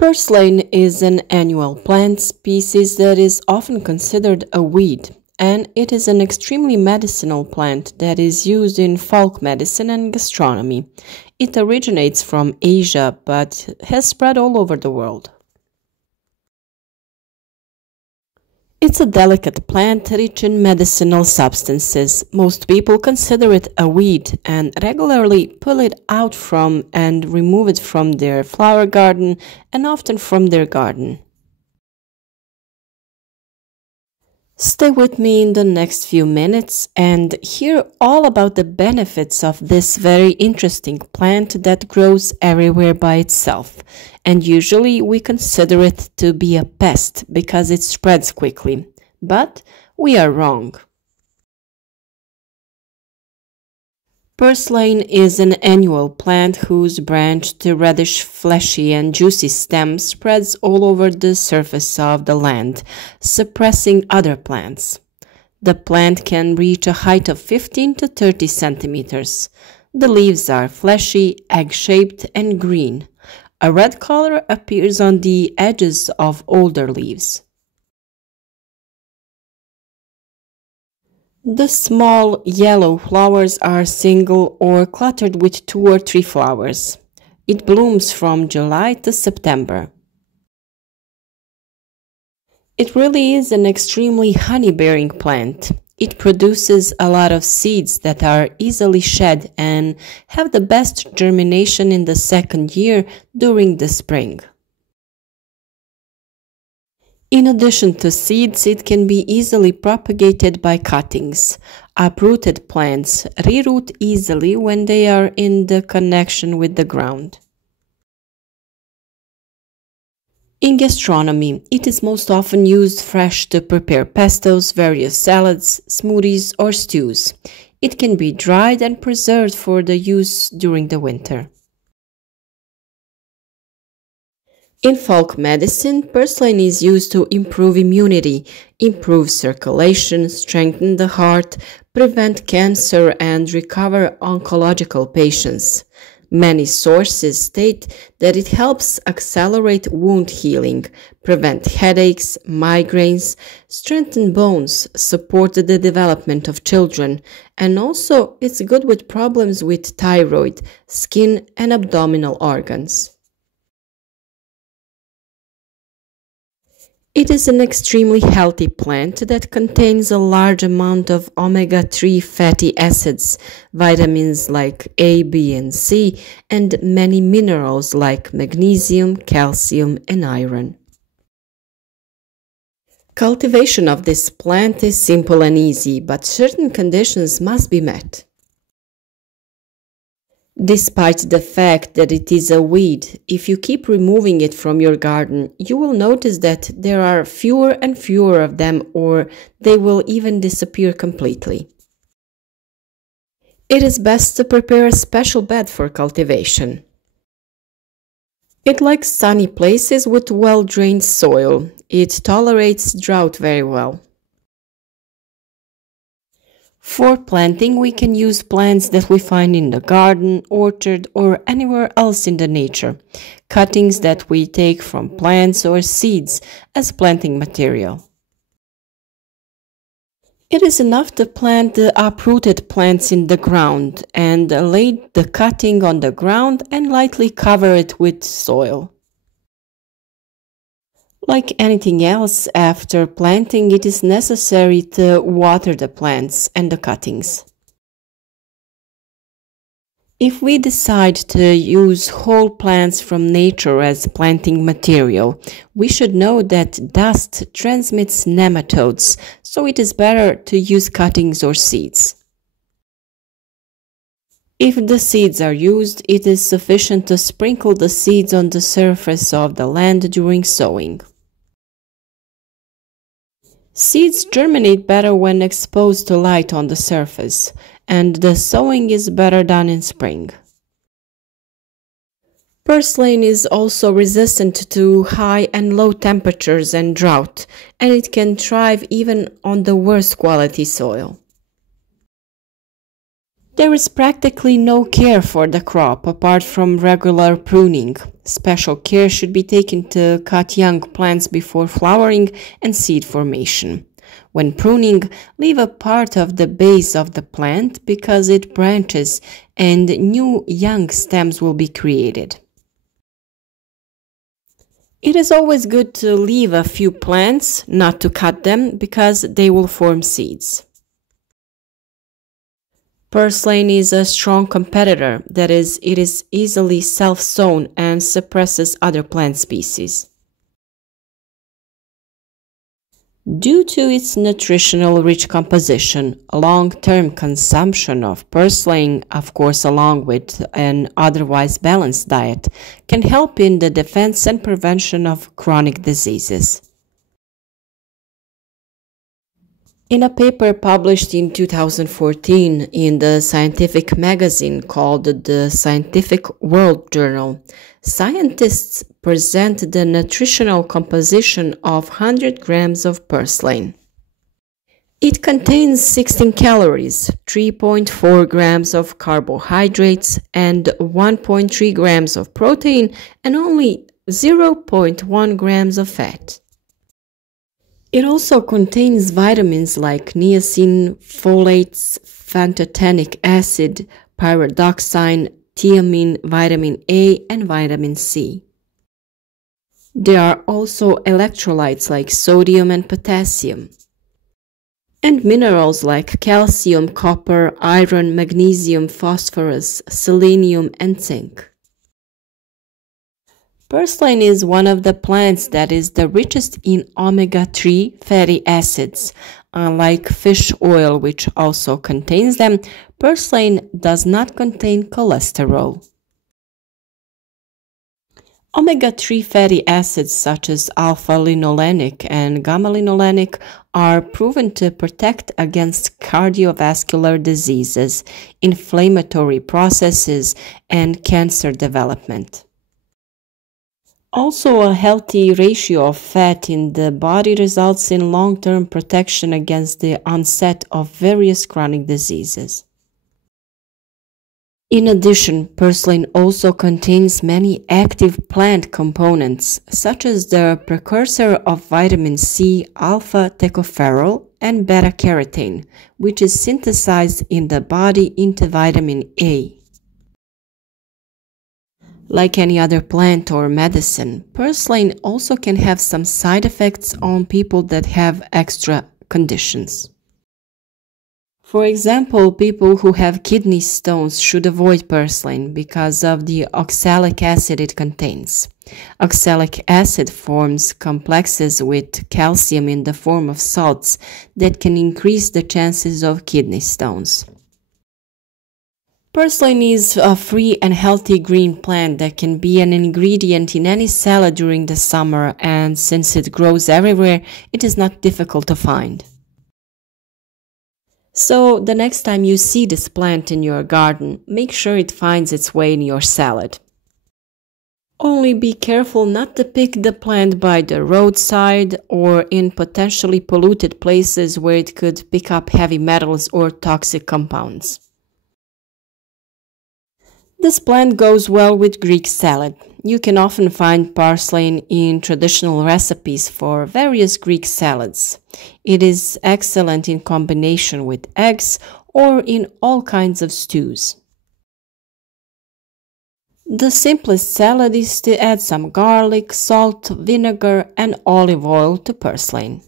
Purslane is an annual plant species that is often considered a weed, and it is an extremely medicinal plant that is used in folk medicine and gastronomy. It originates from Asia but has spread all over the world. It's a delicate plant rich in medicinal substances. Most people consider it a weed and regularly pull it out from and remove it from their flower garden and often from their garden. Stay with me in the next few minutes and hear all about the benefits of this very interesting plant that grows everywhere by itself. And usually we consider it to be a pest because it spreads quickly. But we are wrong. Purslane is an annual plant whose branched, reddish, fleshy and juicy stem spreads all over the surface of the land, suppressing other plants. The plant can reach a height of 15 to 30 centimeters. The leaves are fleshy, egg-shaped and green. A red color appears on the edges of older leaves. The small yellow flowers are single or clustered with 2 or 3 flowers. It blooms from July to September. It really is an extremely honey-bearing plant. It produces a lot of seeds that are easily shed and have the best germination in the second year during the spring. In addition to seeds, it can be easily propagated by cuttings. Uprooted plants reroot easily when they are in the connection with the ground. In gastronomy, it is most often used fresh to prepare pestos, various salads, smoothies, or stews. It can be dried and preserved for the use during the winter. In folk medicine, purslane is used to improve immunity, improve circulation, strengthen the heart, prevent cancer, and recover oncological patients. Many sources state that it helps accelerate wound healing, prevent headaches, migraines, strengthen bones, support the development of children, and also it's good with problems with thyroid, skin, and abdominal organs. It is an extremely healthy plant that contains a large amount of omega-3 fatty acids, vitamins like A, B, and C, and many minerals like magnesium, calcium, and iron. Cultivation of this plant is simple and easy, but certain conditions must be met. Despite the fact that it is a weed, if you keep removing it from your garden, you will notice that there are fewer and fewer of them, or they will even disappear completely. It is best to prepare a special bed for cultivation. It likes sunny places with well-drained soil. It tolerates drought very well. For planting, we can use plants that we find in the garden, orchard, or anywhere else in the nature. Cuttings that we take from plants or seeds as planting material. It is enough to plant the uprooted plants in the ground and lay the cutting on the ground and lightly cover it with soil. Like anything else, after planting, it is necessary to water the plants and the cuttings. If we decide to use whole plants from nature as planting material, we should know that dust transmits nematodes, so it is better to use cuttings or seeds. If the seeds are used, it is sufficient to sprinkle the seeds on the surface of the land during sowing. Seeds germinate better when exposed to light on the surface, and the sowing is better done in spring. Purslane is also resistant to high and low temperatures and drought, and it can thrive even on the worst quality soil. There is practically no care for the crop apart from regular pruning. Special care should be taken to cut young plants before flowering and seed formation. When pruning, leave a part of the base of the plant because it branches and new young stems will be created. It is always good to leave a few plants, not to cut them, because they will form seeds. Purslane is a strong competitor, that is, it is easily self-sown and suppresses other plant species. Due to its nutritional rich composition, long-term consumption of purslane, of course along with an otherwise balanced diet, can help in the defense and prevention of chronic diseases. In a paper published in 2014 in the scientific magazine called the Scientific World Journal, scientists present the nutritional composition of 100 grams of purslane. It contains 16 calories, 3.4 grams of carbohydrates, and 1.3 grams of protein, and only 0.1 grams of fat. It also contains vitamins like niacin, folates, pantothenic acid, pyridoxine, thiamine, vitamin A, and vitamin C. There are also electrolytes like sodium and potassium, and minerals like calcium, copper, iron, magnesium, phosphorus, selenium, and zinc. Purslane is one of the plants that is the richest in omega-3 fatty acids. Unlike fish oil, which also contains them, purslane does not contain cholesterol. Omega-3 fatty acids such as alpha-linolenic and gamma-linolenic are proven to protect against cardiovascular diseases, inflammatory processes, and cancer development. Also, a healthy ratio of fat in the body results in long-term protection against the onset of various chronic diseases. In addition, purslane also contains many active plant components, such as the precursor of vitamin C, alpha-tocopherol, and beta-carotene, which is synthesized in the body into vitamin A. Like any other plant or medicine, purslane also can have some side effects on people that have extra conditions. For example, people who have kidney stones should avoid purslane because of the oxalic acid it contains. Oxalic acid forms complexes with calcium in the form of salts that can increase the chances of kidney stones. Purslane is a free and healthy green plant that can be an ingredient in any salad during the summer, and since it grows everywhere, it is not difficult to find. So, the next time you see this plant in your garden, make sure it finds its way in your salad. Only be careful not to pick the plant by the roadside or in potentially polluted places where it could pick up heavy metals or toxic compounds. This plant goes well with Greek salad. You can often find purslane in traditional recipes for various Greek salads. It is excellent in combination with eggs or in all kinds of stews. The simplest salad is to add some garlic, salt, vinegar, and olive oil to purslane.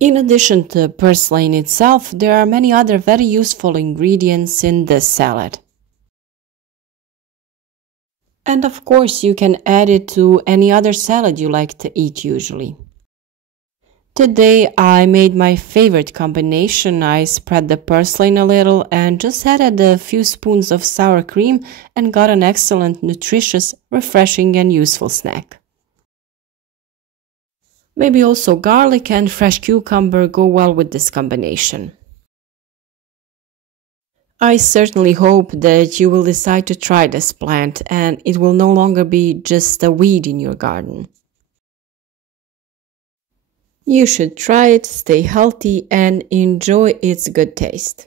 In addition to purslane itself, there are many other very useful ingredients in this salad. And of course, you can add it to any other salad you like to eat usually. Today, I made my favorite combination. I spread the purslane a little and just added a few spoons of sour cream and got an excellent, nutritious, refreshing, and useful snack. Maybe also garlic and fresh cucumber go well with this combination. I certainly hope that you will decide to try this plant and it will no longer be just a weed in your garden. You should try it, stay healthy, and enjoy its good taste.